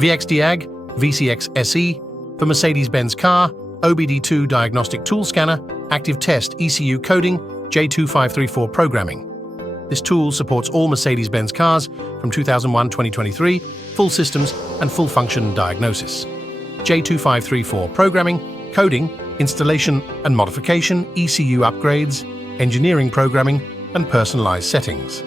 VXDIAG VCX SE for Mercedes-Benz car, OBD2 Diagnostic Tool Scanner, Active Test ECU Coding, J2534 Programming. This tool supports all Mercedes-Benz cars from 2001-2023, full systems and full function diagnosis. J2534 Programming, Coding, Installation and Modification, ECU Upgrades, Engineering Programming and Personalized Settings.